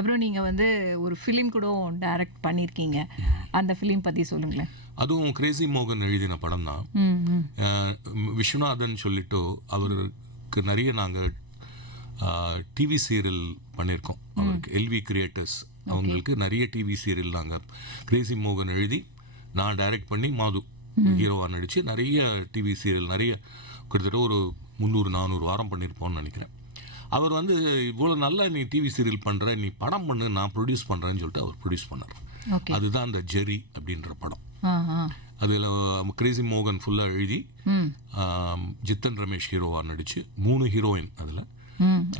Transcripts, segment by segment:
அப்புறம் நீங்க வந்து ஒரு ஃபிலிம் கூட டைரக்ட் பண்ணியிருக்கீங்க. அந்த ஃபிலிம் பத்தி சொல்லுங்களேன். அதுவும் கிரேசி மோகன் எழுதின படம் தான். விஸ்வநாதன் சொல்லிட்டு அவருக்கு நிறைய நாங்கள் டிவி சீரியல் பண்ணியிருக்கோம். அவருக்கு எல்வி கிரியேட்டர்ஸ் அவங்களுக்கு நிறைய டிவி சீரியல் நாங்கள் கிரேசி மோகன் எழுதி நான் டைரக்ட் பண்ணி மாது ஹீரோவாக நடித்து நிறைய டிவி சீரியல் நிறைய கிட்டத்தட்ட ஒரு 300-400 வாரம் பண்ணியிருப்போம்னு நினைக்கிறேன். அவர் வந்து இவ்வளோ நல்லா நீ டிவி சீரியல் பண்ணுற, நீ படம் பண்ணு, நான் ப்ரொடியூஸ் பண்ணுறேன்னு சொல்லிட்டு அவர் ப்ரொடியூஸ் பண்ணார். அதுதான் அந்த ஜெரி அப்படின்ற படம். அதில் கிரேசி மோகன் ஃபுல்லாக எழுதி ஜித்தன் ரமேஷ் ஹீரோவாக நடிச்சு 3 ஹீரோயின்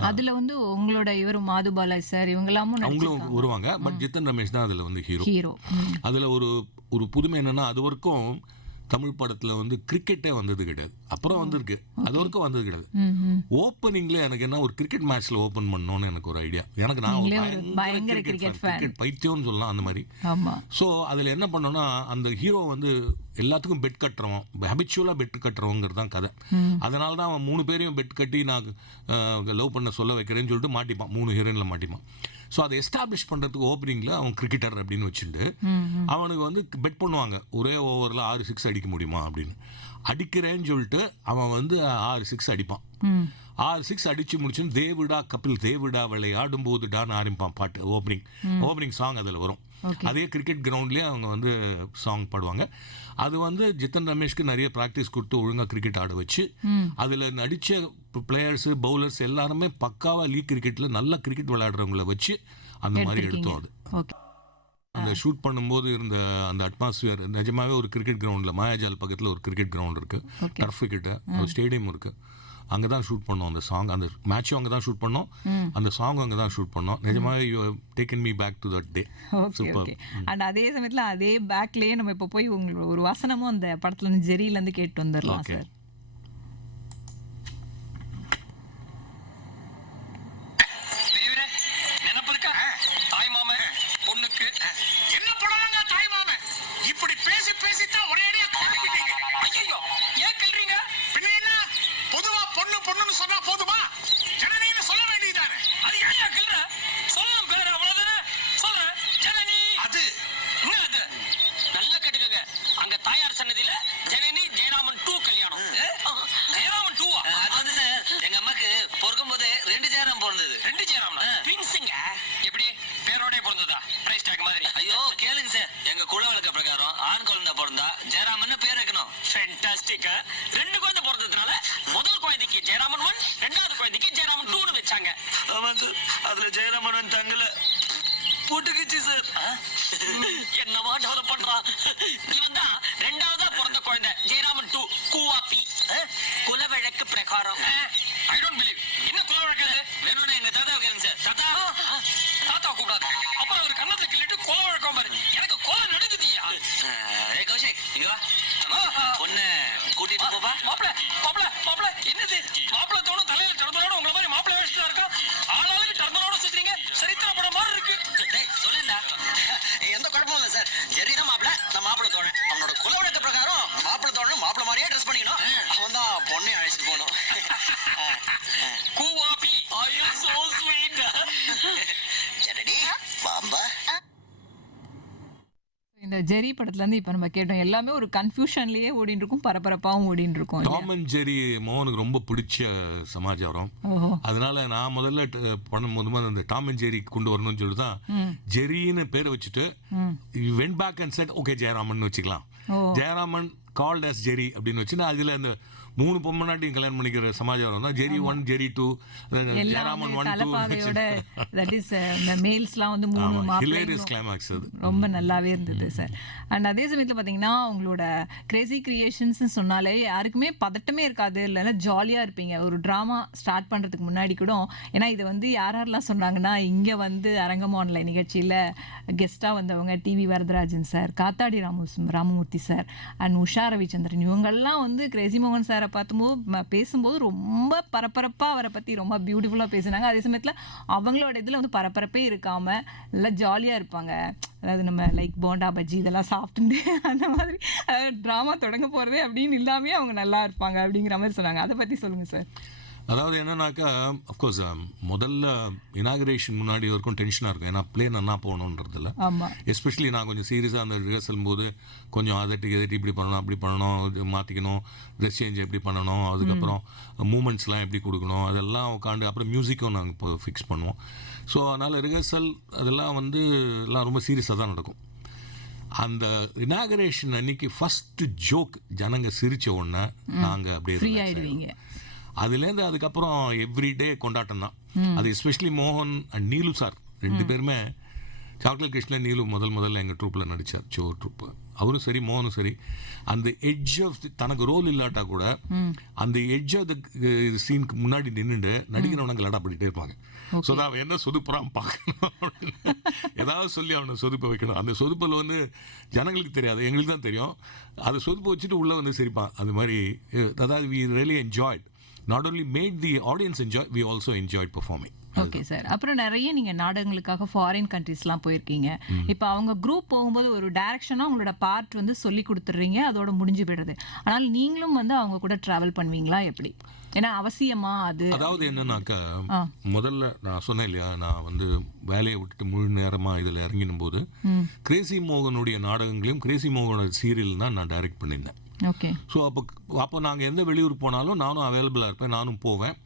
அதுல வந்து உங்களோட இவர் மாதுபாலா சார் இவங்களாமும் அவங்களும் வருவாங்க. பட் ஜித்தன் ரமேஷ் தான் அதில் வந்து ஹீரோ. அதில் ஒரு புதுமை என்னன்னா, அது வரைக்கும் தமிழ் படத்துல வந்து கிரிக்கெட்டே வந்தது கிடையாது. அப்புறம் வந்திருக்கு, அது வரைக்கும் வந்தது கிடையாது. ஓப்பனிங்ல எனக்கு என்ன ஒரு கிரிக்கெட் மேட்ச்ல ஓபன் பண்ணணும்னு எனக்கு ஒரு ஐடியா. எனக்கு நான் பயங்கர கிரிக்கெட் பைத்தியம்னு சொல்லலாம் அந்த மாதிரி. ஸோ அதில் என்ன பண்ணோம்னா, அந்த ஹீரோ வந்து எல்லாத்துக்கும் பெட் கட்டுறவன், ஹேபிச்சுவலாக பெட் கட்டுறவங்கிறது தான் கதை. அதனால தான் அவன் 3 பேரையும் பெட் கட்டி நான் லவ் பண்ண சொல்ல வைக்கிறேன்னு சொல்லிட்டு மாட்டிப்பான், 3 ஹீரோயினில் மாட்டிப்பான். ஸோ அதை எஸ்டாப்ளிஷ் பண்ணுறதுக்கு ஓப்பனிங்கில் அவன் கிரிக்கெட்டர் அப்படின்னு வச்சுட்டு அவனுக்கு வந்து பெட் பண்ணுவாங்க, ஒரே ஓவரில் 6 6 அடிக்க முடியுமா அப்படின்னு. அடிக்கிறேன்னு சொல்லிட்டு அவன் வந்து 6 6 அடிப்பான். 6 6 அடித்து முடிச்சுன்னு தேவிடா கபில் தேவிடா விளையாடும் போதுடான்னு ஆரம்பிப்பான் பாட்டு. ஓப்பனிங் சாங் அதில் வரும். அதே கிரிக்கெட் கிரவுண்ட்லேயே அவங்க வந்து சாங் பாடுவாங்க. அது வந்து ஜித்தன் ரமேஷ்க்கு நிறைய ப்ராக்டிஸ் கொடுத்து ஒழுங்காக கிரிக்கெட் ஆட வச்சு அதில் நடித்த பிளேயர்ஸு பவுலர்ஸ் எல்லாருமே பக்காவாக லீக் கிரிக்கெட்டில் நல்ல கிரிக்கெட் விளையாடுறவங்கள வச்சு அந்த மாதிரி எடுத்தோம். அது அந்த ஷூட் பண்ணும்போது இருந்த அந்த அட்மாஸ்பியர் நிஜமாவே ஒரு கிரிக்கெட் கிரவுண்டில் மாயாஜால் பக்கத்தில் ஒரு கிரிக்கெட் கிரவுண்ட் இருக்குது, டர்ஃப் கிட்ட ஒரு ஸ்டேடியம் இருக்குது. அங்கே தான் ஷூட் பண்ணோம் அந்த சாங். அந்த மேட்சும் அங்கே தான் ஷூட் பண்ணோம், அந்த சாங் அங்கே தான் ஷூட் பண்ணோம். நிஜமாவே you have taken me back to that day. Super. And அதே சமயத்தில் அதே பேக்லேயே நம்ம இப்போ போய் உங்களுக்கு ஒரு வசனமும் அந்த படத்துலேருந்து ஜெரியிலேருந்து கேட்டு வந்துடலாம் சார். அதுல ஜெயராமன் தங்கல போட்டுக்கிச்சு சார். என்னமா டெவலப் பண்றான் இவன் தான். 2ஆவதா பிறந்த குழந்தை ஜெயராமன் 2 கூவாப்பி. குல வழக்கு பிரகாரம் ஐ டோன்ட் பிலீவ். என்ன குல வழக்கு? வேணும்னா எங்க தாத்தா கேளுங்க சார். தாத்தா தாத்தா கூப்பிடாது. அப்புறம் அவர் கண்ணத்தை கிள்ளிட்டு குல வழக்கம் பாரு. எனக்கு கோல நடுக்குதியா. ஏ கௌஷிக் இங்க வா, பொண்ணு கூட்டிட்டு போப்பா. மாப்பிள மாப்பிள மாப்பிள என்னது மாப்பிள தோணும் தலையில டர்பனோட உங்கள மாதிரி மாப்பிள வேஷத்துல இருக்கா. ஆளாளுக்கு டர்பனோட சுத்துறீங்க, சரித்திர படம் மாதிரி இருக்கு. டேய் சொல்லுடா. எந்த குழப்பமும் இல்ல சார். ஜெரி தான் மாப்பிள, நான் மாப்பிள தோழன். அவனோட குல வழக்க பிரகாரம் மாப்பிள தோழன் மாப்பிள மாதிரியே ட்ரெஸ் பண்ணிக்கணும். அவன் தான் பொண்ணை அழைச்சிட்டு போகணும். கூவாபி ஐ அம் சோ ஸ்வீட். ஜெரடி பாம்பா. இந்த ஜெரி படத்துல இருந்து இப்ப நம்ம கேட்டோம், எல்லாமே ஒரு கன்ஃபியூஷன்லயே ஓடிட்டு இருக்கும், பரபரப்பாவும் ஓடிட்டு இருக்கும். டாம் அண்ட் ஜெரி மோகனுக்கு ரொம்ப பிடிச்ச சமாச்சாரம். அதனால நான் முதல்ல பண்ணும்போது அந்த டாம் அண்ட் ஜெரி கொண்டு வரணும்னு சொல்லிட்டு தான் ஜெரின்னு பேரை வச்சுட்டு went back and said okay Jayaraman வச்சுக்கலாம். ஜெயராமன் கால்ட் அஸ் ஜெரி அப்படின்னு வச்சு நான் அதில் அந்த 3 பொம்மநாட்டியும் கல்யாணம் பண்ணிக்கிற சமாச்சாரம் தான். ஜெரி 1 ஜெரி 2 ஜெயராமன் 1 2 தட் இஸ் மேல்ஸ்லாம் வந்து 3 ஹிலேரியஸ் கிளைமாக்ஸ். அது ரொம்ப நல்லாவே இருந்தது சார். அண்ட் அதே சமயத்தில் பார்த்தீங்கன்னா உங்களோட கிரேசி கிரியேஷன்ஸ் சொன்னாலே யாருக்குமே பதட்டமே இருக்காது, இல்லைன்னா ஜாலியாக இருப்பீங்க. ஒரு ட்ராமா ஸ்டார்ட் பண்ணுறதுக்கு முன்னாடி கூட, ஏன்னா இது வந்து யாரெல்லாம் சொன்னாங்கன்னா, இங்கே வந்து அரங்கம் ஆன்லைன் நிகழ்ச்சியில் கெஸ்ட்டாக வந்தவங்க TV Varadarajan sir, Kaathadi Ramamurthy sir and Usha Ravichandran, இவங்கெல்லாம் வந்து கிரேசி மோகன் சாரை பார்த்தும்போது பேசும்போது ரொம்ப பரபரப்பாக அவரை பற்றி ரொம்ப பியூட்டிஃபுல்லாக பேசினாங்க. அதே சமயத்தில் அவங்களோட இதில் வந்து பரபரப்பே இருக்காமல் நல்லா ஜாலியாக இருப்பாங்க. அதாவது நம்ம லைக் போண்டா பஜ்ஜி இதெல்லாம் சாப்பிட்டு அந்த மாதிரி ட்ராமா தொடங்க போகிறதே அப்படின்னு இல்லாமே அவங்க நல்லா இருப்பாங்க அப்படிங்கிற மாதிரி சொன்னாங்க. அதை பற்றி சொல்லுங்கள் சார். அதாவது என்னன்னாக்கா அஃப்கோர்ஸ் முதல்ல இனாகரேஷன் முன்னாடி வரைக்கும் டென்ஷனாக இருக்கும், ஏன்னா பிளே நன்னா போகணுன்றதில்ல. எஸ்பெஷலி நான் கொஞ்சம் சீரியஸாக அந்த ரிஹர்சல் போது கொஞ்சம் அதட்டி இப்படி பண்ணணும் அப்படி பண்ணணும், இது மாற்றிக்கணும், ட்ரெஸ் சேஞ்ச் எப்படி பண்ணணும், அதுக்கப்புறம் மூமெண்ட்ஸ்லாம் எப்படி கொடுக்கணும், அதெல்லாம் உட்காந்து அப்புறம் மியூசிக்கும் நாங்கள் இப்போ ஃபிக்ஸ் பண்ணுவோம். ஸோ அதனால் ரிஹர்சல் அதெல்லாம் வந்து எல்லாம் ரொம்ப சீரியஸாக தான் நடக்கும். அந்த இனாகரேஷன் அன்னைக்கு ஃபஸ்ட்டு ஜோக் ஜனங்க சிரித்த உடனே நாங்கள் அப்படியே அதுலேருந்து அதுக்கப்புறம் எவ்ரிடே கொண்டாட்டம் தான். அது எஸ்பெஷலி மோகன் அண்ட் நீலு சார் 2 பேருமே, சாக்லேட் கிருஷ்ணன் நீலு முதல்ல எங்கள் ட்ரூப்பில் நடித்தார், சோர் ட்ரூப்பு. அவரும் சரி மோகனும் சரி, அந்த எட்ஜ் ஆஃப் தனக்கு ரோல் இல்லாட்டா கூட அந்த எட்ஜ் ஆஃப் த சீனுக்கு முன்னாடி நின்றுட்டு நடிக்கிறவனுங்க லடா பண்ணிகிட்டே இருப்பாங்க. ஸோ தான் அவன் என்ன சொதுப்புறான் பார்க்கணும் அப்படின்னு ஏதாவது சொல்லி அவனை சொதுப்ப வைக்கணும். அந்த சொதுப்பில் வந்து ஜனங்களுக்கு தெரியாது, எங்களுக்கு தான் தெரியும். அதை சொதுப்ப வச்சுட்டு உள்ளே வந்து சிரிப்பான். அது மாதிரி அதாவது we really enjoyed, not only made the audience enjoy, we also enjoyed performing. Okay sir. அப்புறம் நிறைய நீங்க நாடகங்களுக்காக ஃபாரின் கண்ட்ரீஸ்லாம் போயிருக்கீங்க. இப்போ அவங்க குரூப் போகும்போது ஒரு டைரக்ஷனாக உங்களோட பார்ட் வந்து சொல்லி கொடுத்துட்றீங்க, அதோட முடிஞ்சு போயிடுது. ஆனால் நீங்களும் வந்து அவங்க கூட ட்ராவல் பண்ணுவீங்களா எப்படி? ஏன்னா அவசியமா அது? அதாவது என்னன்னாக்கா, முதல்ல நான் சொன்னேன் இல்லையா, நான் வந்து வேலையை விட்டுட்டு முழு நேரமாக இதில் இறங்கினும் போது கிரேசி மோகனுடைய நாடகங்களையும் கிரேசி மோகனோட சீரியல் தான் நான் டைரக்ட் பண்ணியிருந்தேன். ஓகே. ஸோ அப்போ நாங்கள் எந்த வெளியூர் போனாலும் நானும் அவைலபிளாக இருப்பேன், நானும் போவேன்.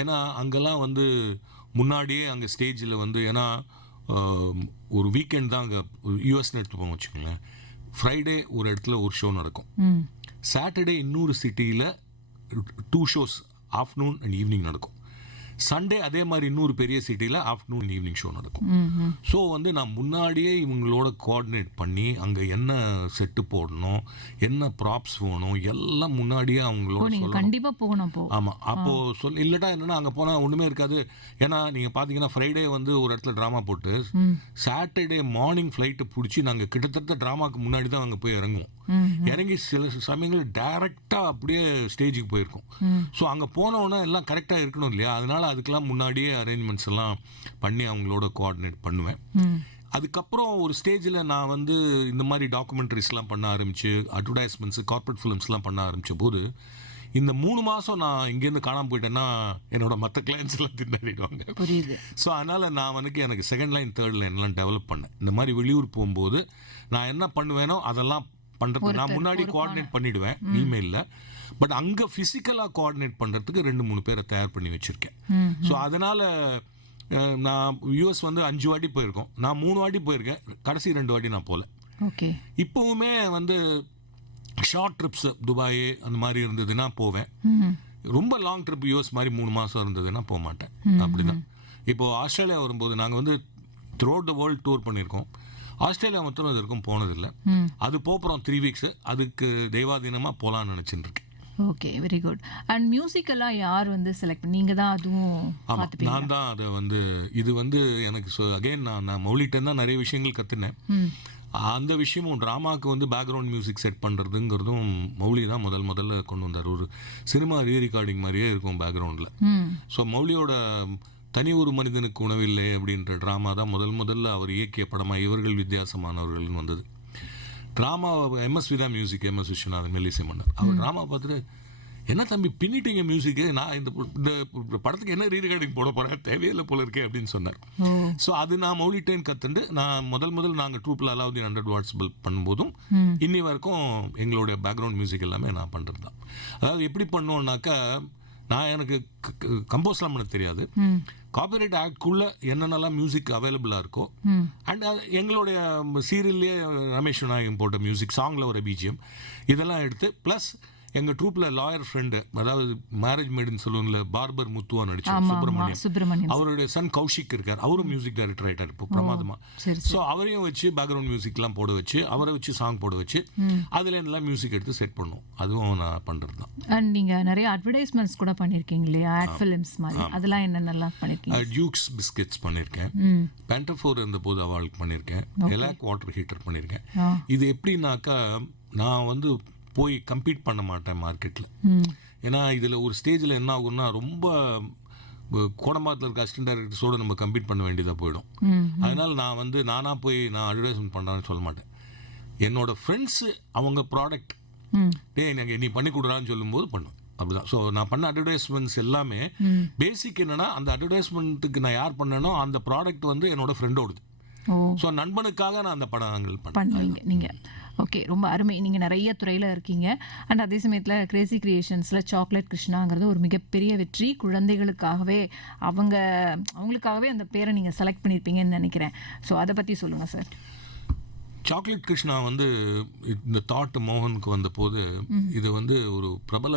ஏன்னா அங்கெல்லாம் வந்து முன்னாடியே அங்கே ஸ்டேஜில் வந்து, ஏன்னா ஒரு வீக்கெண்ட் தான் அங்கே யூஎஸ்ன்னு எடுத்துப்போம் வச்சுக்கோங்களேன். ஃப்ரைடே ஒரு இடத்துல ஒரு ஷோ நடக்கும், சாட்டர்டே இன்னொரு சிட்டியில் 2 ஷோஸ் ஆஃப்டர்நூன் அண்ட் ஈவினிங் நடக்கும், சண்டே அதே மாதிரி இன்னொரு பெரிய சிட்டியில் ஆஃப்டர்நூன் அண்ட் ஈவினிங் ஷோ நடக்கும். ஸோ வந்து நான் முன்னாடியே இவங்களோட கோஆர்டினேட் பண்ணி அங்கே என்ன செட்டு போடணும், என்ன ப்ராப்ஸ் வேணும், எல்லாம் முன்னாடியே அவங்களோட கண்டிப்பாக போகணும். ஆமாம், அப்போது இல்லட்டா என்னென்னா அங்கே போனால் ஒன்றுமே இருக்காது. ஏன்னா நீங்கள் பார்த்தீங்கன்னா ஃப்ரைடே வந்து ஒரு இடத்துல ட்ராமா போட்டு சாட்டர்டே மார்னிங் ஃப்ளைட்டை பிடிச்சி நாங்கள் கிட்டத்தட்ட ட்ராமாவுக்கு முன்னாடி தான் அங்கே போய் இறங்குவோம். இறங்கி சில சமயங்கள் டைரெக்டாக அப்படியே ஸ்டேஜுக்கு போயிருக்கோம். ஸோ அங்கே போனோன்னா எல்லாம் கரெக்டாக இருக்கணும் இல்லையா, அதனால அதுக்கெல்லாம் முன்னாடியே அரேஞ்ச்மெண்ட்ஸ் எல்லாம் பண்ணி அவங்களோட கோஆர்டினேட் பண்ணுவேன். அதுக்கப்புறம் ஒரு ஸ்டேஜில் நான் வந்து இந்த மாதிரி டாக்குமெண்ட்ரிஸ்லாம் பண்ண ஆரம்பிச்சு, அட்வர்டைஸ்மெண்ட்ஸு, கார்பரேட் ஃபிலிம்ஸ்லாம் பண்ண ஆரம்பித்த போது இந்த 3 மாதம் நான் இங்கேருந்து காணாமல் போயிட்டேன்னா என்னோட மற்ற கிளைண்ட்ஸ் எல்லாம் திண்டாடிடுவாங்க. ஸோ அதனால் நான் வந்து எனக்கு செகண்ட் லைன் தேர்ட் லைன்லாம் டெவலப் பண்ணேன். இந்த மாதிரி வெளியூர் போகும்போது நான் என்ன பண்ணுவேனோ அதெல்லாம் பண்ணுறதுக்கு நான் முன்னாடி கோஆர்டினேட் பண்ணிவிடுவேன் இமெயிலில். பட் அங்கே ஃபிசிக்கலாக கோஆர்டினேட் பண்ணுறதுக்கு 2-3 பேரை தயார் பண்ணி வச்சுருக்கேன். ஸோ அதனால் நான் யூஎஸ் வந்து 5 வாட்டி போயிருக்கோம், நான் 3 வாட்டி போயிருக்கேன், கடைசி 2 வாட்டி நான் போகல. ஓகே. இப்போவுமே வந்து ஷார்ட் ட்ரிப்ஸ் துபாய் அந்த மாதிரி இருந்ததுன்னா போவேன். ரொம்ப லாங் ட்ரிப் யூஎஸ் மாதிரி 3 மாதம் இருந்ததுன்னா போக மாட்டேன். அப்படிதான். இப்போது ஆஸ்திரேலியா வரும்போது நாங்கள் வந்து through out the world tour பண்ணியிருக்கோம். ஆஸ்திரேலியா மட்டும் இது வரைக்கும் போனதில்லை. அது போகிறோம் 3 வீக்ஸ், அதுக்கு தெய்வாதீனமாக போகலான்னு நினச்சிட்டு இருக்கேன். Okay, very good. அண்ட் மியூசிக்கெல்லாம் யார் வந்து செலக்ட் பண்ணி? நீங்கள் தான் அதுவும்? ஆமாம், நான் தான் அதை வந்து இது வந்து எனக்கு அகைன் நான் மௌலிகிட்ட தான் நிறைய விஷயங்கள் கற்றுனேன். அந்த விஷயமும் ட்ராமாவுக்கு வந்து பேக்ரவுண்ட் மியூசிக் செட் பண்ணுறதுங்கிறதும் மௌலி தான் முதல்ல கொண்டு வந்தார். ஒரு சினிமா ரீரெக்கார்டிங் மாதிரியே இருக்கும் பேக்ரவுண்டில். ஸோ மௌலியோட தனி ஒரு மனிதனுக்கு உணவில்லை அப்படின்ற ட்ராமா தான் முதல்ல அவர் இயக்கிய படமாக இவர்கள் வித்தியாசமானவர்கள்னு வந்தது. ட்ராமா எம்எஸ்வி தான் மியூசிக், எம்எஸ் விஸ்வநாதன், மெல்லிசை மன்னர். அவர் ட்ராமா பார்த்துட்டு, என்ன தம்பி பின்னிட்டீங்க மியூசிக்கு, நான் இந்த படத்துக்கு என்ன ரீரெக்கார்டிங் போட போகிறேன், தேவையில்லை போல இருக்கே அப்படின்னு சொன்னார். ஸோ அது நான் மௌலிட்டேன் கற்றுண்டு நான் முதல் நாங்கள் ட்ரூப்பில் அலாவுதீன் 100 வாட்ஸ் பல்ப் பண்ணும்போதும் இன்னி வரைக்கும் எங்களுடைய பேக்ரவுண்ட் மியூசிக் எல்லாமே நான் பண்ணுறது தான். அதாவது எப்படி பண்ணுவோன்னாக்கா, நான் எனக்கு கம்போஸ்லாம் பண்ண தெரியாது. காப்பிரைட் ஆக்ட்குள்ளே என்னென்னலாம் மியூசிக் அவைலபிளாக இருக்கோ, அண்ட் எங்களுடைய சீரியல்லே ரமேஷ் நாயகம் போட்ட மியூசிக், சாங்கில் ஒரு பிஜிஎம், இதெல்லாம் எடுத்து ப்ளஸ் எங்கள் ட்ரூப்பில் லாயர் ஃப்ரெண்டு, அதாவது மேரேஜ் மேடுன்னு சொல்லுவோம்ல, பார்பர் முத்துவா நடிச்சார் சுப்பிரமணியம், அவருடைய சன் கௌஷிக் இருக்கார், அவரும் மியூசிக் டைரக்டர் ஆகிட்டார் இப்போ பிரமாதமாக. ஸோ அவரையும் வச்சு பேக்ரவுண்ட் மியூசிக்லாம் போட வச்சு, அவரை வச்சு சாங் போட வச்சு அதில் எல்லாம் மியூசிக் எடுத்து செட் பண்ணுவோம். அதுவும் நான் பண்ணுறது தான். அண்ட் நீங்கள் நிறைய அட்வர்டைஸ்மெண்ட்ஸ் கூட பண்ணியிருக்கீங்க இல்லையா, ஆட் ஃபிலிம்ஸ் மாதிரி, அதெல்லாம் என்னென்னலாம் பண்ணியிருக்கீங்க? டியூக்ஸ் பிஸ்கெட்ஸ் பண்ணியிருக்கேன், பேண்டஃபோர் இருந்தபோது அவளுக்கு பண்ணியிருக்கேன், எலாக் வாட்டர் ஹீட்டர் பண்ணியிருக்கேன். இது எப்படின்னாக்கா, நான் வந்து போய் கம்பீட் பண்ண மாட்டேன் மார்க்கெட்டில். ஏன்னா இதில் ஒரு ஸ்டேஜில் என்ன ஆகும்னா, ரொம்ப கோடம்பாத்தில் இருக்க அசிஸ்டன்ட் டைரக்டர்ஸோடு நம்ம கம்பீட் பண்ண வேண்டியதாக போயிடும். அதனால் நான் வந்து நானாக போய் நான் அட்வர்டைஸ்மெண்ட் பண்ணுறான்னு சொல்ல மாட்டேன். என்னோடய ஃப்ரெண்ட்ஸு அவங்க ப்ராடக்ட் நீ பண்ணி கொடுறான்னு சொல்லும்போது பண்ணுவேன். அப்படிதான். ஸோ நான் பண்ண அட்வர்டைஸ்மெண்ட்ஸ் எல்லாமே பேசிக் என்னன்னா, அந்த அட்வர்டைஸ்மெண்ட்டுக்கு நான் யார் பண்ணேனோ அந்த ப்ராடக்ட் வந்து என்னோட ஃப்ரெண்டோடது. ஸோ நண்பனுக்காக நான் அந்த படங்கள் பண்ணுவீங்க நீங்கள். ஓகே, ரொம்ப அருமை. நீங்கள் நிறைய துறையில் இருக்கீங்க. அண்ட் அதே சமயத்தில் கிரேசி கிரியேஷன்ஸில் சாக்லேட் கிருஷ்ணாங்கிறது ஒரு மிகப்பெரிய வெற்றி. குழந்தைகளுக்காகவே அவங்களுக்காகவே அந்த பேரை நீங்கள் செலக்ட் பண்ணியிருப்பீங்கன்னு நினைக்கிறேன். ஸோ அதை பற்றி சொல்லுங்கள் சார். சாக்லேட் கிருஷ்ணா வந்து இந்த தாட் மோகனுக்கு வந்த போது, இது வந்து ஒரு பிரபல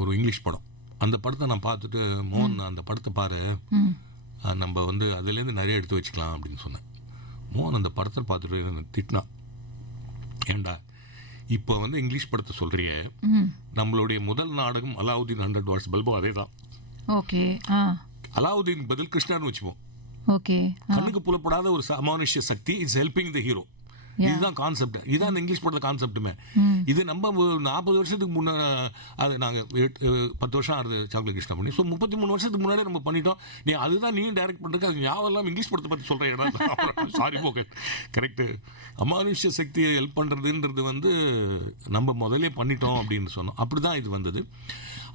ஒரு இங்கிலீஷ் படம். அந்த படத்தை நான் பார்த்துட்டு, மோகன் அந்த படத்தை பாரு, நம்ம வந்து அதுலேருந்து நிறைய எடுத்து வச்சுக்கலாம் அப்படின்னு சொன்னேன். மோகன் அந்த படத்தை பார்த்துட்டு திட்டினா, ஏண்டா இப்போ வந்து இங்கிலீஷ் படத்தை சொல்கிறிய, நம்மளுடைய முதல் நாடகம் அலாவுதீன் 100 வாட்ஸ் பல்போ அதே தான். ஓகே, அலாவுதீன் பதில் கிருஷ்ணான்னு வச்சுப்போம். ஓகே, கண்ணுக்கு புலப்படாத ஒரு அமானுஷ்ய சக்தி இஸ் ஹெல்பிங் த ஹீரோ. இதுதான் கான்செப்ட். இதுதான் இங்கிலீஷ் படத்தை கான்செப்டுமே. இது நம்ம 40 வருஷத்துக்கு முன்னாடி, அது நாங்கள் 10 வருஷம் ஆகுது சாக்லேட் கிருஷ்ணா பண்ணி. ஸோ 33 வருஷத்துக்கு முன்னாடியே நம்ம பண்ணிட்டோம். அதுதான் நீயும் டைரக்ட் பண்ணுறதுக்கு அது ஞாபகம் எல்லாம் இங்கிலீஷ் படத்தை பற்றி சொல்கிற இடம். சாரி போக கரெக்டு. அமானுஷ்ய சக்தியை ஹெல்ப் பண்ணுறதுன்றது வந்து நம்ம முதலே பண்ணிட்டோம் அப்படின்னு சொன்னோம். அப்படி தான் இது வந்தது.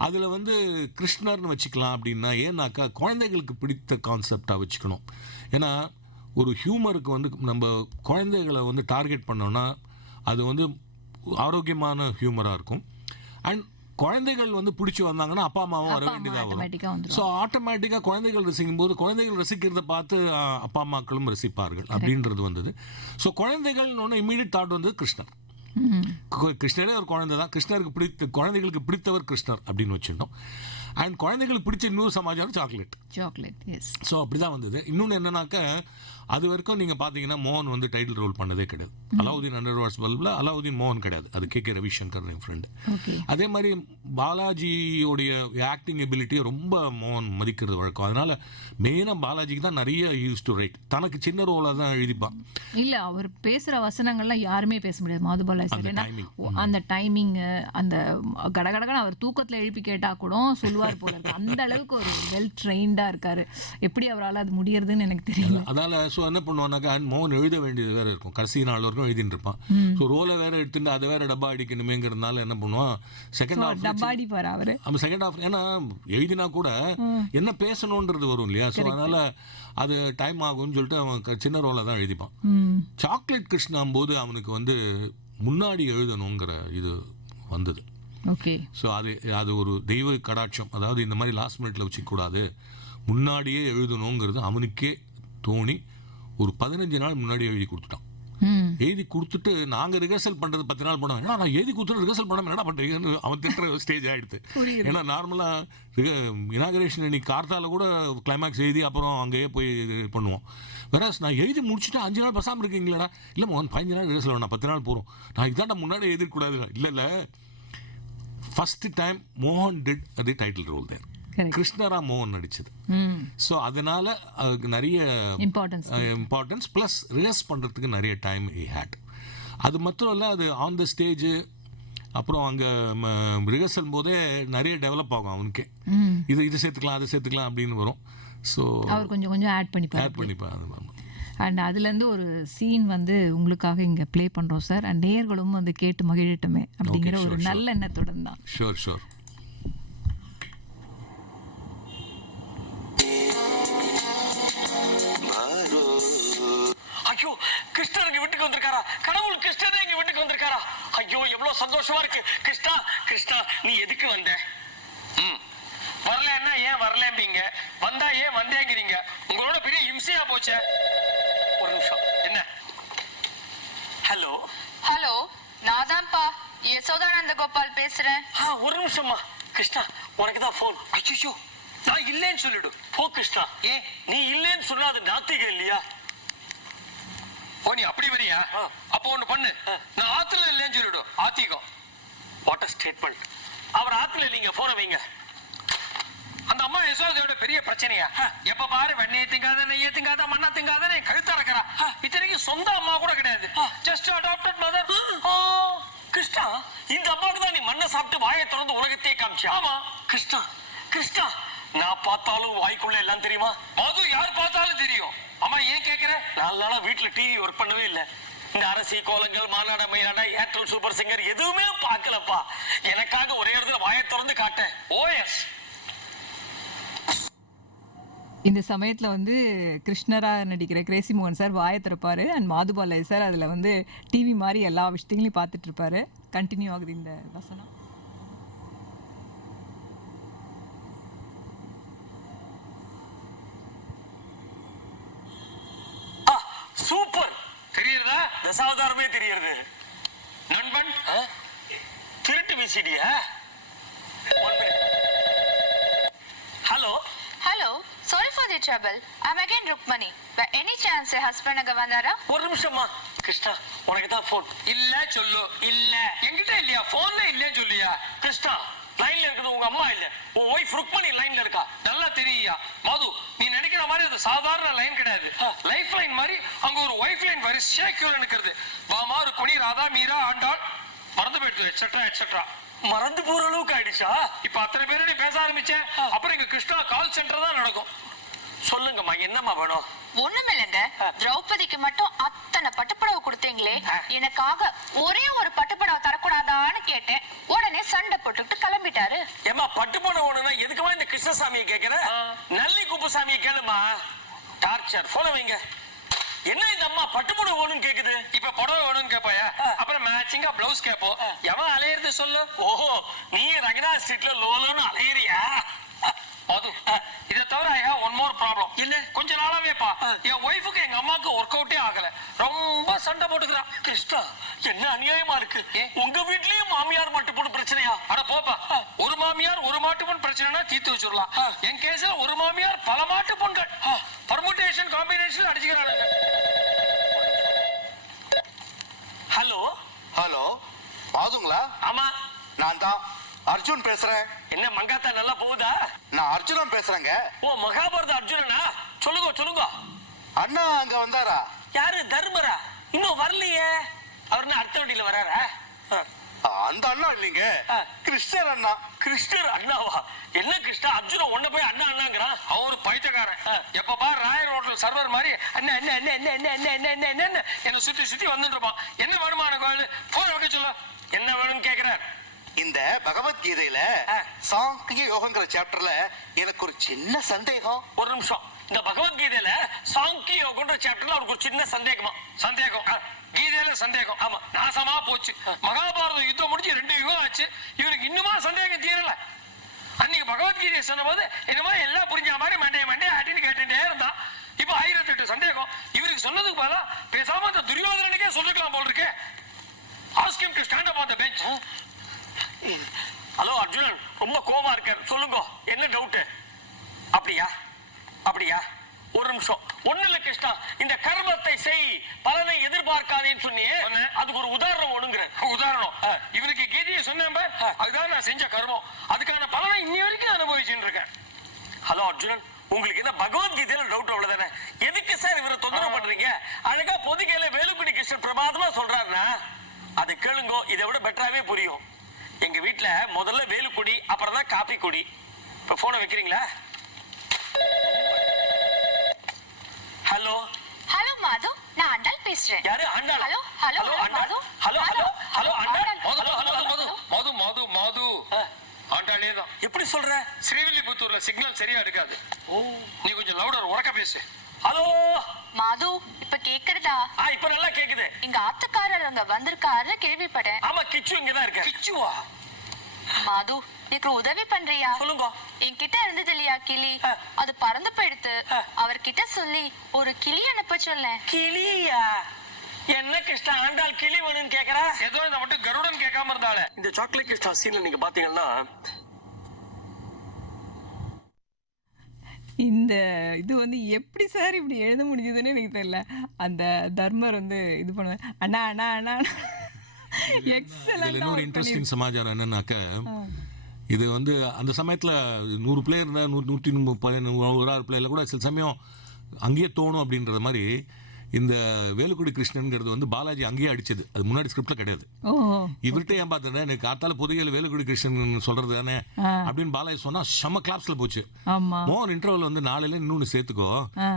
அதில் வந்து கிருஷ்ணர்னு வச்சுக்கலாம் அப்படின்னா, ஏன்னாக்கா குழந்தைகளுக்கு பிடித்த கான்செப்டாக வச்சுக்கணும். ஏன்னா ஒரு ஹியூமருக்கு வந்து நம்ம குழந்தைகளை வந்து டார்கெட் பண்ணோன்னா அது வந்து ஆரோக்கியமான ஹியூமராக இருக்கும். அண்ட் குழந்தைகள் வந்து பிடிச்சி வந்தாங்கன்னா அப்பா அம்மாவும் வர வேண்டியதாக வரும். ஸோ ஆட்டோமேட்டிக்காக குழந்தைகள் ரசிக்கும் போது குழந்தைகள் ரசிக்கிறத பார்த்து அப்பா அம்மாக்களும் ரசிப்பார்கள் அப்படின்றது வந்தது. ஸோ குழந்தைகள்னு ஒன்று இமீடியட் தாட் வந்து கிருஷ்ணர். கிருஷ்ணரே ஒரு குழந்தை தான். கிருஷ்ணருக்கு குழந்தைகளுக்கு பிடித்தவர் கிருஷ்ணர் அப்படின்னு வச்சுருந்தோம். அண்ட் குழந்தைகளுக்கு பிடிச்ச இன்னொரு சமாச்சாரம் சாக்லேட். ஸோ அப்படி தான் வந்தது. இன்னொன்று என்னன்னாக்கா, அது வரைக்கும் நீங்கள் பார்த்தீங்கன்னா மோகன் வந்து டைட்டில் ரோல் பண்ணதே கிடையாது. அலாவுதீன் 100 வாட்ஸ் பல்பில் அலாவுதீன் மோகன் கிடையாது. அது கே ரவிசங்கர் என் ஃப்ரெண்டு. அதே மாதிரி பாலாஜியோடைய ஆக்டிங் எபிலிட்டியை ரொம்ப மோகன் மதிக்கிறது வழக்கம். அதனால மெயினாக பாலாஜிக்கு தான் நிறைய யூஸ் டு ரைட். தனக்கு சின்ன ரோலாக தான் எழுதிப்பான். இல்லை, அவர் பேசுகிற வசனங்கள்லாம் யாருமே பேச முடியாது. மாதுபாலாஜி அந்த டைமிங், அந்த கடகடகன்னு அவர் தூக்கத்தில் எழுப்பி கேட்டால் கூட சொல்லுவார் போல இருக்கு. அந்த அளவுக்கு ஒரு வெல் ட்ரெயின்டாக இருக்காரு. எப்படி அவரால் அது முடியறதுன்னு எனக்கு தெரியல. அதனால ஸோ என்ன பண்ணுவானாக்கா, மோகன் எழுத வேண்டியது வேற இருக்கும். கடைசி நாள் வரைக்கும் எழுதிட்டு இருப்பான். ஸோ ரோலை வேற எடுத்துட்டு அதை வேற டப்பா அடிக்கணுமேங்கிறதுனால என்ன பண்ணுவான், செகண்ட் ஹாஃப் டப்பா அடிப்பார் அவரு. நம்ம செகண்ட் ஹாஃப் ஏன்னா எழுதினா கூட என்ன பேசணுன்றது வரும் இல்லையா. ஸோ அதனால அது டைம் ஆகும்னு சொல்லிட்டு அவன் சின்ன ரோலை தான் எழுதிப்பான். சாக்லேட் கிருஷ்ணாம் போது அவனுக்கு வந்து முன்னாடி எழுதணுங்கிற இது வந்தது. ஓகே. ஸோ அது ஒரு தெய்வ கடாட்சம். அதாவது இந்த மாதிரி லாஸ்ட் மினிட்ல வச்சுக்கூடாது, முன்னாடியே எழுதணுங்கிறது அவனுக்கே தோணி ஒரு 15 நாள் முன்னாடி எழுதி கொடுத்துட்டான். எழுதி கொடுத்துட்டு நாங்கள் ரிஹர்சல் பண்ணுறது 10 நாள் போனோம். ஏன்னா நான் எழுதி கொடுத்துட்டு ரிஹர்சல் பண்ணாமல் என்னடா பண்ணுறீங்கன்னு அவன் திட்டுற ஸ்டேஜ் ஆகிடுது. ஏன்னா நார்மலாக இனாகரேஷன் இன்னைக்கு கார்த்தால கூட கிளைமேக்ஸ் எழுதி அப்புறம் அங்கேயே போய் பண்ணுவோம். வேற நான் எழுதி முடிச்சுட்டு 5 நாள் பசாமல் இருக்கீங்களாடா. இல்லை மோகன் 15 நாள் ரிஹர்சல் வேணா, 10 நாள் போகிறோம். நான் இதாண்டா முன்னாடி எழுதிக்கூடாது. இல்லை ஃபர்ஸ்ட் டைம் மோகன் டிட் அது டைட்டில் ரோல் தேர். கிருஷ்ணரா மோகன் நடிச்சது. ஸோ அதனால அதுக்கு நிறைய இம்பார்ட்டன்ஸ் ப்ளஸ் ரிஹர்ஸ் பண்ணுறதுக்கு நிறைய டைம் ஹி ஹேட். அது மட்டும் இல்லை, அது ஆன் த ஸ்டேஜு அப்புறம் அங்கே ரிஹர்சல் போதே நிறைய டெவலப் ஆகும் அவனுக்கே. இது சேர்த்துக்கலாம் அதை சேர்த்துக்கலாம் அப்படின்னு வரும். ஸோ அவர் கொஞ்சம் ஆட் பண்ணிப்பார். அண்ட் அதுலேருந்து ஒரு சீன் வந்து உங்களுக்காக இங்கே ப்ளே பண்ணுறோம் சார். அண்ட் நேயர்களும் வந்து கேட்டு மகிழட்டுமே அப்படிங்கிற ஒரு நல்ல எண்ணத்துடன் தான். ஷோர். ஐயோ, கிருஷ்ணர் எங்க வீட்டுக்கு வந்திருக்காரா? கடவுள் கிருஷ்ணர் எங்க வீட்டுக்கு வந்திருக்காரா? ஐயோ, எவ்வளவு சந்தோஷமா இருக்கு. கிருஷ்ணா நீ எதுக்கு வந்த? வரலன்னா ஏன் வரலம்பீங்க, வந்தா ஏன் வந்தேங்கிறீங்க. உங்களோட பெரிய இம்சையா போச்சே. ஒரு நிமிஷம். என்ன? ஹலோ, நான் தான்ப்பா யசோதானந்த கோபால் பேசுறேன். ஒரு நிமிஷம்மா. கிருஷ்ணா, உனக்கு தான் போன். ஐயோ, நான் இல்லைன்னு சொல்லிடு. போ கிருஷ்ணா. ஏன் நீ இல்லைன்னு சொன்னா அது நாத்திகம் இல்லையா? ஓ, நீ அப்படி வரியா? அப்ப ஒண்ணு பண்ணு, நான் ஆத்துல இல்லைன்னு சொல்லிடு. ஆத்திகம். What a statement. அவர் ஆத்துல இல்லைங்க, போன வைங்க. அந்த அம்மா யசோதையோட பெரிய பிரச்சனையா? எப்ப பாரு வெண்ணையை திங்காத, நெய்யை திங்காத, மண்ணை திங்காத கழுத்த இறக்குறா. இத்தனைக்கு சொந்த அம்மா கூட கிடையாது, ஜஸ்ட் அடாப்டட் மதர். கிருஷ்ணா, இந்த அம்மாவுக்கு தான் நீ மண்ணை சாப்பிட்டு வாயை திறந்து உலகத்தையே காமிச்சியா? ஆமா கிருஷ்ணா, நான் பார்த்தாலும் வாய்க்குள்ள எல்லாம் தெரியுமா? மது யார் பார்த்தாலும் தெரியும். அம்மா ஏன் கேக்குற? 4 நாளா வீட்டுல டிவி ஒர்க் பண்ணவே இல்லை. இந்த அரசி கோலங்கள் மாநாட மயிலாட ஏர்டெல் சூப்பர் சிங்கர் எதுவுமே பார்க்கலப்பா. எனக்காக ஒரே இடத்துல வாயை திறந்து காட்டேன். ஓஎஸ். இந்த சமயத்துல வந்து கிருஷ்ணரா நடிக்கிற கிரேசி மோகன் சார் வாயை திறப்பாரு அண்ட் மாதுபாலை சார் அதுல வந்து டிவி மாதிரி எல்லா விஷயங்களையும் பார்த்துட்டு இருப்பாரு. கண்டினியூ ஆகுது இந்த வசனம். சூப்பர். தெரியுறதா? தசாவதாரமே தெரியுது. நண்பன் திருட்டு விசிடியா? Hello Hello, sorry for the trouble. I'm again Rukmani. By any chance your husband அங்க வந்தாரா? ஒரு நிமிஷமா. கிருஷ்ணா உனக்கு தான் போன். இல்ல சொல்லு. இல்ல என்கிட்ட இல்லையா? போன்ல இல்லன்னு சொல்லியா? கிருஷ்ணா லைன்ல இருக்குது உங்க அம்மா இல்ல, உன் ஒய்ஃப் ருக்மணி லைன்ல இருக்கா. நல்லா தெரியுயா மது, நீ நினைக்கிற மாதிரி அது சாதாரண லைன் கிடையாது. லைஃப் லைன் மாதிரி அங்க ஒரு ஒய்ஃப் லைன் வரிசையா கியூல நிக்கிறது. பாமா ருக்மணி ராதா மீரா ஆண்டாள் மறந்து போயிடுது எட்ஸெட்ரா எட்ஸெட்ரா. மறந்து போற அளவுக்கு ஆயிடுச்சா? இப்ப அத்தனை பேரோட பேச ஆரம்பிச்சேன். அப்புறம் எங்க கிருஷ்ணா கால் சென்டர் தான் நடக்கும். சொல்லுங்கம்மா என்னம்மா வேணும்? ஒண்ணுமில்லைங்க. திரௌபதிக்கு மட்டும் அத்தனை பட்டுப்புடவை கொடுத்தீங்களே, எனக்காக ஒரே ஒரு பட்டுப்புடவை தரக்கூடாதான்னு கேட்டேன். உடனே சண்டை போட்டுக்கிட்டு கிளம்பிட்டாரு. ஏமா பட்டு போன ஒண்ணுனா எதுக்குமா இந்த கிருஷ்ணசாமியை கேக்குற? நல்லி குப்புசாமியை கேளுமா. டார்ச்சர். போன வைங்க. என்ன இந்த அம்மா பட்டு புடவை வேணும்னு கேக்குது? இப்ப புடவை வேணும்னு கேப்பாயா? அப்புறம் மேட்சிங்கா பிளவுஸ் கேப்போம். எவன் அலையிறது சொல்லு. ஓஹோ, நீ ரங்கநாத் ஸ்ட்ரீட்ல லோலோன்னு அலையிறியா? அது இத தவிர I have one more problem. இல்ல கொஞ்ச நாளாவே பா என் ஒய்ஃபுக்கு எங்க அம்மாக்கு ஒர்க் அவுட்டே ஆகல. ரொம்ப சண்டை போட்டுக்கிறான். கிருஷ்ணா என்ன அநியாயமா இருக்கு. உங்க வீட்லயும் மாமியார் மாட்டு பொண்ணு பிரச்சனையா? அட போப்பா, ஒரு மாமியார் ஒரு மாட்டு பொண்ணு பிரச்சனைனா தீர்த்து வச்சிடலாம். என் கேஸ்ல ஒரு மாமியார் பல மாட்டு பொண்கள் பர்முடேஷன் காம்பினேஷன் அடிச்சுக்கிறாங்க. ஹலோ ஹலோ மாதுங்களா? ஆமா நான் தான் அர்ஜுன் பேசுறேன். என்ன மங்காத்தா நல்லா போகுதா? நான் அர்ஜுனன் பேசுறேங்க. ஓ மகாபாரத அர்ஜுனனா? சொல்லுங்க சொல்லுங்க. அண்ணா அங்க வந்தாரா? யாரு? தர்மரா? இன்னும் வரலையே. அவர் என்ன அடுத்த வண்டியில வராரா? அந்த அண்ணா இல்லைங்க, கிருஷ்ணர் அண்ணா. கிருஷ்ணர் அண்ணாவா? என்ன கிருஷ்ணா அர்ஜுன உன்ன போய் அண்ணா அண்ணாங்கிறான்? அவரு பைத்தியக்காரன். எப்ப பாரு ராயர் ஹோட்டல் சர்வர் மாதிரி அண்ணா என்ன என்ன என்ன என்ன என்ன என்ன என்ன என்ன என்ன சுத்தி சுத்தி வந்துட்டு இருப்பான். என்ன வேணுமான கோயில் போன வைக்க சொல்ல. என்ன வேணும்னு கேக்குறார். இந்த பகவத்கீதையில சாங்கிய யோகங்கிற சாப்டர்ல எனக்கு ஒரு சின்ன சந்தேகம். ஒரு நிமிஷம். இந்த பகவத்கீதையில சாங்கிய யோகன்ற சாப்டர்ல அவருக்கு ஒரு சின்ன சந்தேகமா? சந்தேகம் கீதையில சந்தேகம். ஆமா நாசமா போச்சு. மகாபாரத யுத்தம் முடிஞ்சு 2 யுகம் ஆச்சு. இவருக்கு இன்னுமா சந்தேகம் தீரல. அன்னைக்கு பகவத்கீதையை சொன்ன போது என்னமோ எல்லாம் புரிஞ்ச மாதிரி மண்டே ஆட்டின்னு கேட்டுட்டே இருந்தான். இப்ப 1008 சந்தேகம். இவருக்கு சொன்னதுக்கு பதிலா பேசாம அந்த துரியோதனனுக்கே சொல்லிக்கலாம் போல் இருக்கு. Ask him to stand up on the bench. Hello Arjunan ரொம்ப கோவமா இருக்காரு. சொல்லுங்க என்ன டவுட்? அப்படியா அப்படியா? ஒரு நிமிஷம். ஒண்ணு இல்ல கிருஷ்ணா, இந்த கர்மத்தை செய் பலனை எதிர்பார்க்காதேன்னு சொன்னியே, அதுக்கு ஒரு உதாரணம் ஒண்ணுங்கிற. உதாரணம் இவனுக்கு கீதையை சொன்னேன், அதுதான் நான் செஞ்ச கர்மம். அதுக்கான பலனை இன்னி வரைக்கும் அனுபவிச்சுட்டு இருக்கேன். ஹலோ அர்ஜுனன், உங்களுக்கு என்ன பகவத்கீதையில டவுட் அவ்வளவுதானே? எதுக்கு சார் இவரை தொந்தரவு பண்றீங்க? அழகா பொதுக்கையில வேலுக்குடி கிருஷ்ணன் பிரமாதமா சொல்றாருன்னா அது கேளுங்க. இதை விட பெட்டராவே புரியும். எங்க வீட்டுல முதல்ல வேலுக்குடி, அப்புறம் தான் காப்பி குடி. இப்ப போனை வைக்கிறீங்களா? ஹலோ ஹலோ மாது, நான் ஆண்டாள் பேசுறேன். யாரு? Andal? Hello hello hello Andal? Madhu. Hello hello hello Andal? Madhu Madhu Madhu ஆண்டாளே தான். எப்படி சொல்ற? ஸ்ரீவில்லிபுத்தூர்ல சிக்னல் சரியா எடுக்காது. நீ கொஞ்சம் லவுடர் உறக்க பேசு. ஹலோ மாது, இப்ப கேக்குறதா? இப்ப நல்லா கேக்குது. எங்க ஆத்துக்காரர் அங்க வந்திருக்காரு கேள்விப்பட்டேன். ஆமா கிச்சு இங்கதான் இருக்க. கிச்சுவா? மாது, எனக்கு உதவி பண்றியா? சொல்லுங்க. என்கிட்ட இருந்தது இல்லையா கிளி, அது பறந்து போயிடுத்து. அவர்கிட்ட சொல்லி ஒரு கிளி அனுப்ப சொல்ல. கிளியா? என்ன கிருஷ்ணா ஆண்டாள் கிளி வேணும்னு கேக்குறா? ஏதோ இதை மட்டும் கருடன் கேட்காம இருந்தாலே. இந்த சாக்லேட் கிருஷ்ணா சீன்ல நீங்க பாத்தீங்கன்னா இந்த இது வந்து எப்படி சார் இப்படி எழுத முடிஞ்சதுன்னு எனக்கு தெரியல. அந்த தர்மர் வந்து இது பண்ணுவேன் அண்ணா அண்ணா அண்ணா இதுல இன்னொரு இன்ட்ரெஸ்டிங் சமாச்சாரம் என்னன்னாக்க, இது வந்து அந்த சமயத்துல 100 பிளேயர் இருந்தா 130 106 பிளேயர்ல கூட சில சமயம் அங்கேயே தோணும் அப்படின்றது மாதிரி இந்த வேலுக்குடி கிருஷ்ணன்ங்கிறது வந்து பாலாஜி அங்கேயே அடிச்சது, அது முன்னாடி ஸ்கிரிப்ட்ல கிடையாது. ஓ இவர்கிட்ட ஏன் பார்த்தேன், எனக்கு காத்தால பொதுகையில் வேலுக்குடி கிருஷ்ணன் சொல்றது தானே அப்படின்னு பாலாஜி சொன்னா செம்ம கிளாப்ஸ்ல போச்சு. ஆமா மோகன் இன்டர்வல் வந்து நாளையில இன்னொன்னு சேர்த்துக்கோ,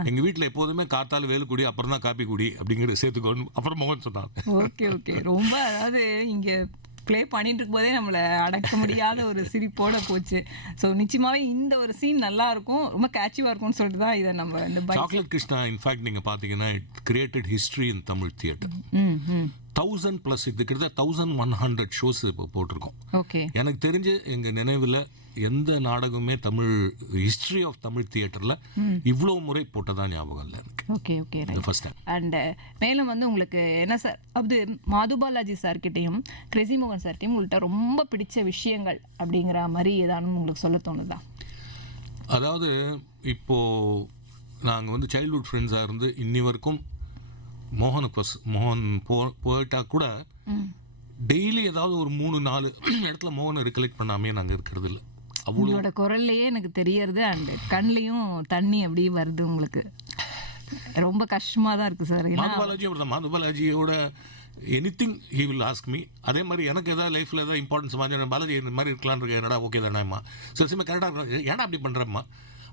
எங்க வீட்டுல எப்போதுமே காத்தால வேலுக்குடி அப்புறம் தான் காப்பி குடி அப்படிங்கிறது சேர்த்துக்கோன்னு அப்புறம் மோகன் சொன்னாங்க. Okay okay. ரொம்ப அதாவது இங்க ப்ளே பண்ணிட்டு இருக்கும்போதே நம்மளை அடக்க முடியாத ஒரு சிரிப்போட போச்சு. ஸோ நிச்சயமாவே இந்த ஒரு சீன் நல்லா இருக்கும், ரொம்ப கேட்சிவா இருக்கும்னு சொல்லிட்டு தான் இதை நம்ம இந்த சாக்லேட் கிருஷ்ணா இன்ஃபேக்ட் நீங்க பாத்தீங்கன்னா it created history in Tamil theatre. 1000+ இது கிட்டத்தட்ட 1100 ஷோஸ் இப்போ போட்டிருக்கோம். ஓகே. எனக்கு தெரிஞ்சு எங்க நினைவில் எந்த நாடகமே தமிழ் ஹிஸ்டரி ஆஃப் தமிழ் தியேட்டர்ல இவ்வளவு முறை போட்டதா ஞாபகம் இல்லை எனக்கு. Okay okay first time. And மேலும் வந்து உங்களுக்கு என்ன சார், அது மாதுபாலாஜி சார்கிட்டையும் கிரேசி மோகன் சார்கிட்டையும் உங்கள்கிட்ட ரொம்ப பிடிச்ச விஷயங்கள் அப்படிங்கிற மாதிரி ஏதானும் உங்களுக்கு சொல்ல தோணுதா? அதாவது இப்போ நாங்கள் வந்து சைல்ட்ஹுட் ஃப்ரெண்ட்ஸாக இருந்து இன்னி வரைக்கும் மோகன் போயிட்டா கூட டெய்லி ஏதாவது ஒரு 3-4 இடத்துல மோகனை ரிகலெக்ட் பண்ணாமே நாங்கள் இருக்கிறது இல்லை. உங்களோட குரல்லையே எனக்கு தெரியறது, அண்ட் கண்ணிலையும் தண்ணி அப்படியே வருது. உங்களுக்கு ரொம்ப கஷ்டமா தான் இருக்கு சார். மாதுபாலாஜி அப்படிதான். மாதுபாலாஜியோட anything he will ask me. அதே மாதிரி எனக்கு ஏதாவது லைஃப்ல ஏதாவது இம்பார்ட்டன்ஸ் வாங்க, பாலாஜி இந்த மாதிரி இருக்கலான்னு இருக்கேன், என்னடா ஓகே தானேம்மா, சில சமயம் கரெக்டாக இருக்கும், ஏன்னா அப்படி பண்ணுறம்மா.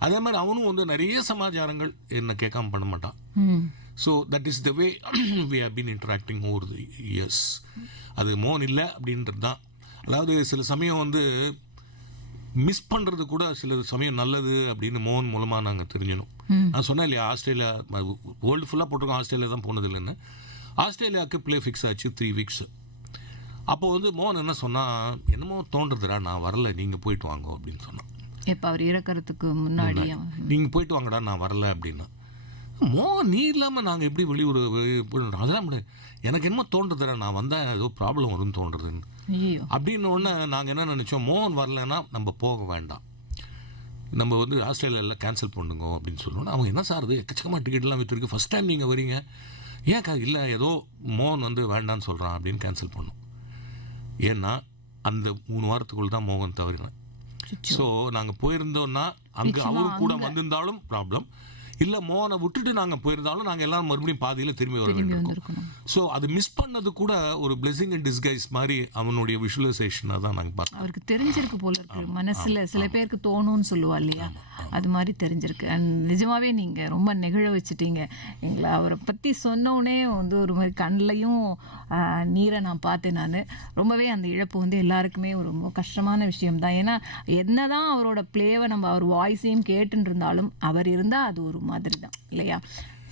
அதே மாதிரி அவனும் வந்து நிறைய சமாச்சாரங்கள் என்ன கேட்காம பண்ண மாட்டான். So that is the way we have been interacting over the years. அது மோகன் இல்லை அப்படின்றது தான். அதாவது சில சமயம் வந்து மிஸ் பண்ணுறது கூட சில சமயம் நல்லது அப்படின்னு மோகன் மூலமாக நாங்கள் தெரிஞ்சிடணும். நான் சொன்னேன் இல்லையா, ஆஸ்திரேலியா வேர்ல்டு ஃபுல்லாக போட்டிருக்கோம், ஆஸ்திரேலியா தான் போனது இல்லைன்னு. ஆஸ்திரேலியாவுக்கு ப்ளே ஃபிக்ஸ் ஆச்சு 3 வீக்ஸ். அப்போது வந்து மோகன் என்ன சொன்னால், என்னமோ தோன்றதுடா நான் வரல, நீங்கள் போயிட்டு வாங்க அப்படின்னு சொன்னான். இப்போ அவர் இறக்கிறதுக்கு முன்னாடி நீங்கள் போயிட்டு வாங்கடா நான் வரல அப்படின்னா, மோகன் நீ இல்லாமல் நாங்கள் எப்படி வெளியூர் அதெல்லாம் முடியாது, எனக்கு என்னமோ தோன்றதுடா நான் வந்தால் ஏதோ ப்ராப்ளம் வரும்னு தோன்றதுன்னு. அப்படின்னு ஒன்று நாங்கள் என்ன நினச்சோம், மோகன் வரலன்னா நம்ம போக வேண்டாம், நம்ம வந்து ஆஸ்திரேலியாவில் கேன்சல் பண்ணுங்க அப்படின்னு சொல்லணும். அவங்க என்ன சார் அது எக்கச்சக்கமாக டிக்கெட்லாம் விற்றுருக்கு, ஃபஸ்ட் டைம் நீங்கள் வரீங்க, ஏன்க்கா இல்லை ஏதோ மோகன் வந்து வேண்டான்னு சொல்கிறான் அப்படின்னு கேன்சல் பண்ணோம். ஏன்னா அந்த 3 வாரத்துக்குள்ள தான் மோகன் தவறினேன். ஸோ நாங்கள் போயிருந்தோம்னா அங்கே அவரு கூட வந்திருந்தாலும் ப்ராப்ளம் இல்லை, மோகனை விட்டுட்டு நாங்கள் போயிருந்தாலும் நாங்கள் எல்லாரும் மறுபடியும் பாதியில் திரும்பி வர வேண்டியிருக்கோம். ஸோ அது மிஸ் பண்ணது கூட ஒரு பிளெஸிங் அண்ட் டிஸ்கைஸ் மாதிரி அவனுடைய விஷுவலைசேஷனாக தான் நாங்கள் பார்த்தோம். அவருக்கு தெரிஞ்சிருக்கு போல இருக்கு, மனசில் சில பேருக்கு தோணும்னு சொல்லுவா இல்லையா, அது மாதிரி தெரிஞ்சிருக்கு. அண்ட் நிஜமாவே நீங்கள் ரொம்ப நெகிழ வச்சுட்டீங்க எங்களை. அவரை பற்றி சொன்னோடனே வந்து ஒரு மாதிரி கண்ணிலையும் நீரை நான் பார்த்தேன். நான் ரொம்பவே அந்த இழப்பு வந்து எல்லாருக்குமே ஒரு ரொம்ப கஷ்டமான விஷயம் தான். ஏன்னா என்னதான் அவரோட பிளேவை நம்ம அவர் வாய்ஸையும் கேட்டுன்னு இருந்தாலும் அவர் இருந்தால் அது ஒரு மாதிரி தான் இல்லையா.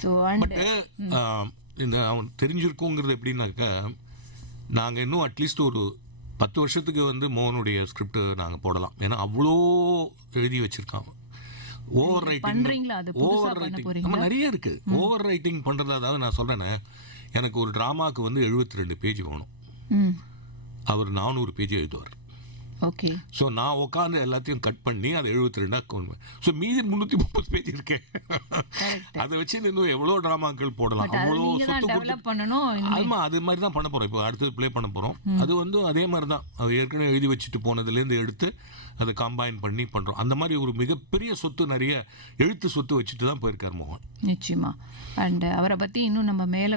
ஸோ இந்த அவன் தெரிஞ்சிருக்கோங்கிறது எப்படின்னாக்கா, நாங்கள் இன்னும் அட்லீஸ்ட் ஒரு 10 வருஷத்துக்கு வந்து மோகனுடைய ஸ்கிரிப்ட் நாங்கள் போடலாம். ஏன்னா அவ்வளோ எழுதி வச்சிருக்கான். ஓவர் ரைட்டிங் நம்ம நிறைய இருக்கு. ஓவர் ரைட்டிங் பண்றது, அதாவது நான் சொல்றேனே, எனக்கு ஒரு டிராமாக்கு வந்து 72 பேஜ் வேணும், அவர் 400 பேஜ் எழுதுவார். ஓகே. ஸோ நான் உட்காந்து எல்லாத்தையும் கட் பண்ணி அதை 72 கொண்டு, ஸோ மீதி 330 பேஜ் இருக்கேன். அதை வச்சு இன்னும் எவ்வளோ ட்ராமாக்கள் போடலாம், அவ்வளோ சொத்து கொடுத்து. ஆமாம், அது மாதிரி தான் பண்ண போகிறோம். இப்போ அடுத்தது ப்ளே பண்ண போகிறோம். அது வந்து அதே மாதிரி தான், அது ஏற்கனவே எழுதி வச்சுட்டு போனதுலேருந்து எடுத்து அதை கம்பைன் பண்ணி பண்ணுறோம். அந்த மாதிரி ஒரு மிகப்பெரிய சொத்து, நிறைய எழுத்து சொத்து வச்சுட்டு தான் போயிருக்கார் மோகன். நிச்சயமா. அண்ட் அவரை பற்றி இன்னும் நம்ம மேலே